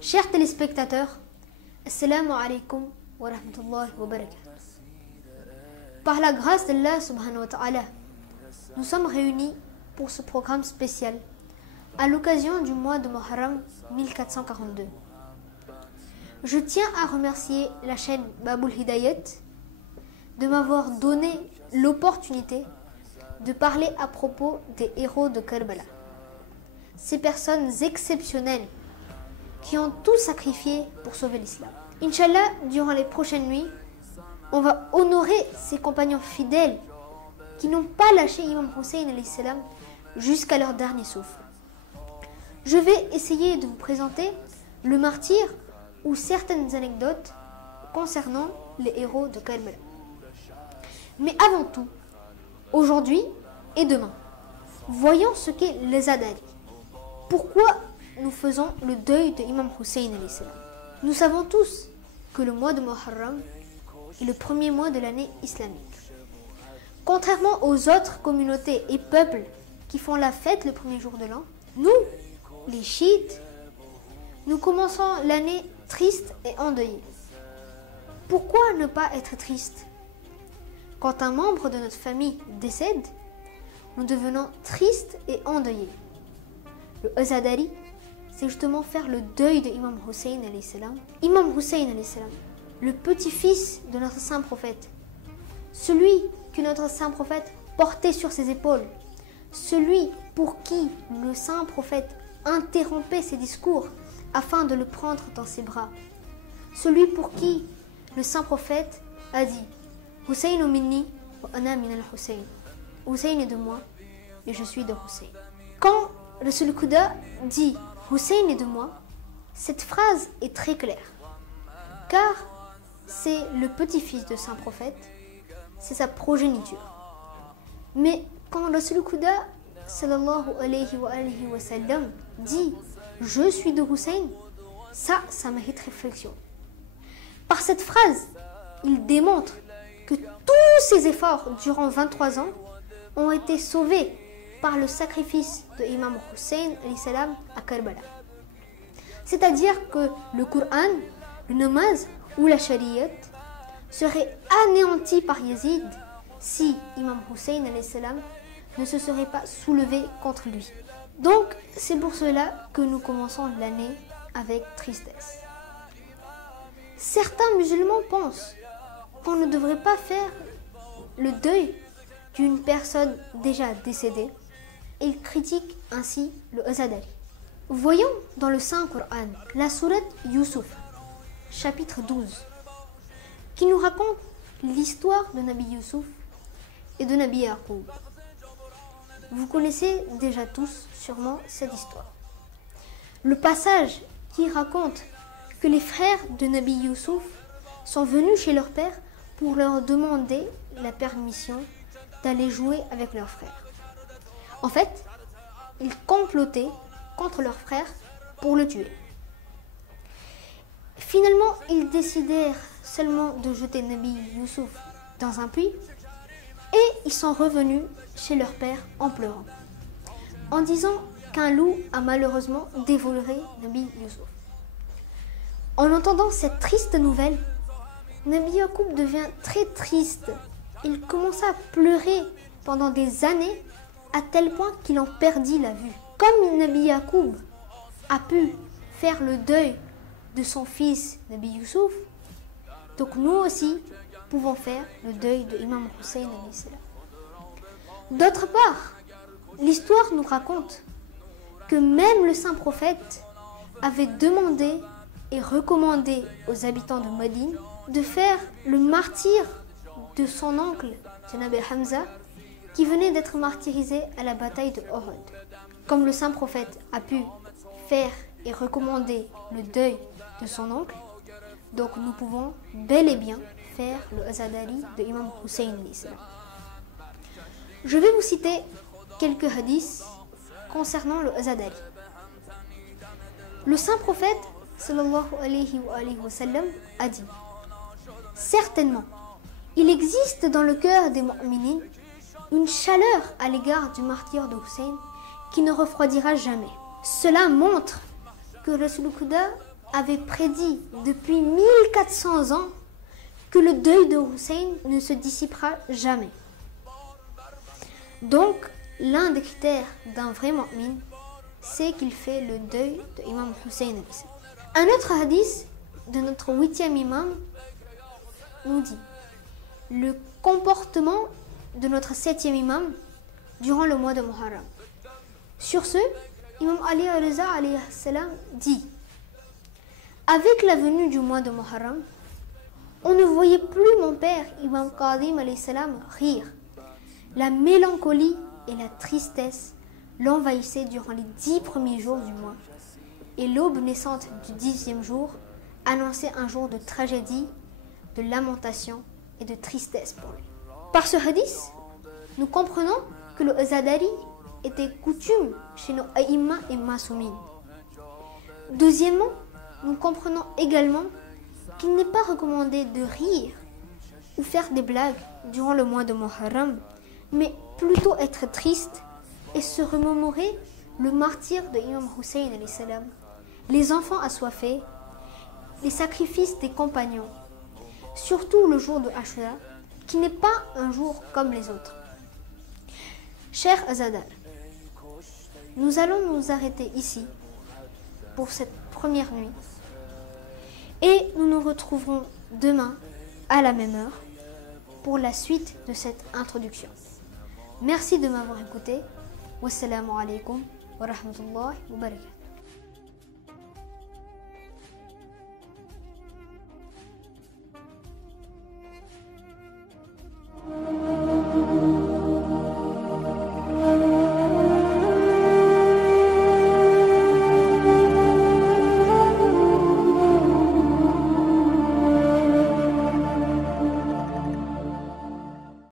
Chers téléspectateurs, Assalamu alaikum wa rahmatullahi wa barakatuh. Par la grâce d'Allah subhanahu wa ta'ala, nous sommes réunis pour ce programme spécial à l'occasion du mois de Muharram 1442. Je tiens à remercier la chaîne Babul Hidayat de m'avoir donné l'opportunité de parler à propos des héros de Karbala. Ces personnes exceptionnelles qui ont tout sacrifié pour sauver l'islam. Inch'Allah, durant les prochaines nuits, on va honorer ces compagnons fidèles qui n'ont pas lâché Imam Hussein alayhi salam jusqu'à leur dernier souffle. Je vais essayer de vous présenter le martyr ou certaines anecdotes concernant les héros de Karbala. Mais avant tout, aujourd'hui et demain, voyons ce qu'est l'Azadari. Pourquoi nous faisons le deuil de Imam Hussein alayhi salam? Nous savons tous que le mois de Muharram est le premier mois de l'année islamique. Contrairement aux autres communautés et peuples qui font la fête le premier jour de l'an, nous, les chiites, nous commençons l'année triste et endeuillés. Pourquoi ne pas être triste? Quand un membre de notre famille décède, nous devenons tristes et endeuillés. Le Azadari, c'est justement faire le deuil de Imam Hussein alayhi salam. Imam Hussein alayhi salam, le petit-fils de notre saint prophète, celui que notre saint prophète portait sur ses épaules, celui pour qui le saint prophète interrompait ses discours afin de le prendre dans ses bras, celui pour qui le saint prophète a dit « Hussein minni wa ana min al-Hussein » « Hussein est de moi et je suis de Hussein ». Quand Rasul Khuda dit « Hussein est de moi », cette phrase est très claire, car c'est le petit-fils de saint prophète, c'est sa progéniture. Mais quand Rasul Khuda sallallahu alayhi wa sallam dit « Je suis de Hussein », ça mérite réflexion. Par cette phrase, il démontre que tous ses efforts durant 23 ans ont été sauvés par le sacrifice de Imam Hussein alayhi salam à Karbala. C'est-à-dire que le Coran, le namaz ou la Shariat seraient anéantis par Yazid si Imam Hussein alayhi salam ne se serait pas soulevé contre lui. Donc c'est pour cela que nous commençons l'année avec tristesse. Certains musulmans pensent qu'on ne devrait pas faire le deuil d'une personne déjà décédée. Ils critiquent ainsi le Azadari. Voyons dans le Saint Coran la sourate Yusuf, chapitre 12, qui nous raconte l'histoire de Nabi Yusuf et de Nabi Yaqub. Vous connaissez déjà tous sûrement cette histoire. Le passage qui raconte que les frères de Nabi Yusuf sont venus chez leur père pour leur demander la permission d'aller jouer avec leur frère. En fait, ils complotaient contre leur frère pour le tuer. Finalement, ils décidèrent seulement de jeter Nabi Yusuf dans un puits et ils sont revenus chez leur père en pleurant, en disant qu'un loup a malheureusement dévoré Nabi Yusuf. En entendant cette triste nouvelle, Nabi Yaqub devient très triste. Il commença à pleurer pendant des années à tel point qu'il en perdit la vue. Comme Nabi Yaqub a pu faire le deuil de son fils Nabi Yusuf, donc nous aussi pouvons faire le deuil de Imam Hussein alayhi salam. D'autre part, l'histoire nous raconte que même le saint prophète avait demandé et recommandé aux habitants de Médine de faire le martyre de son oncle, Nabi Hamza, qui venait d'être martyrisé à la bataille de Uhud. Comme le saint prophète a pu faire et recommander le deuil de son oncle, donc nous pouvons bel et bien faire le Azadari de Imam Hussein alayhi salam. Je vais vous citer quelques hadiths concernant le Azadari. Le saint prophète sallallahu alayhi wa sallam a dit: certainement, il existe dans le cœur des mu'minines une chaleur à l'égard du martyr de Hussein qui ne refroidira jamais. Cela montre que Rasul Khuda avait prédit depuis 1400 ans que le deuil de Hussein ne se dissipera jamais. Donc, l'un des critères d'un vrai mu'min, c'est qu'il fait le deuil de Imam Hussein. Un autre hadith de notre 8e imam nous dit le comportement de notre 7e imam durant le mois de Muharram. Sur ce, Imam Ali Reza alayhi salam dit: avec la venue du mois de Muharram, on ne voyait plus mon père Imam Qadim alayhi salam rire. La mélancolie et la tristesse l'envahissaient durant les 10 premiers jours du mois, et l'aube naissante du 10e jour annonçait un jour de tragédie, de lamentation et de tristesse pour lui. Par ce hadith, nous comprenons que le Azadari était coutume chez nos Aïmma et Masoumin. Deuxièmement, nous comprenons également qu'il n'est pas recommandé de rire ou faire des blagues durant le mois de Muharram, mais plutôt être triste et se remémorer le martyre de Imam Hussein, les enfants assoiffés, les sacrifices des compagnons, surtout le jour de Ashura, qui n'est pas un jour comme les autres. Cher Azadar, nous allons nous arrêter ici pour cette première nuit et nous nous retrouverons demain à la même heure pour la suite de cette introduction. Merci de m'avoir écouté. Wassalamu alaikum wa rahmatullahi wa barakatuh.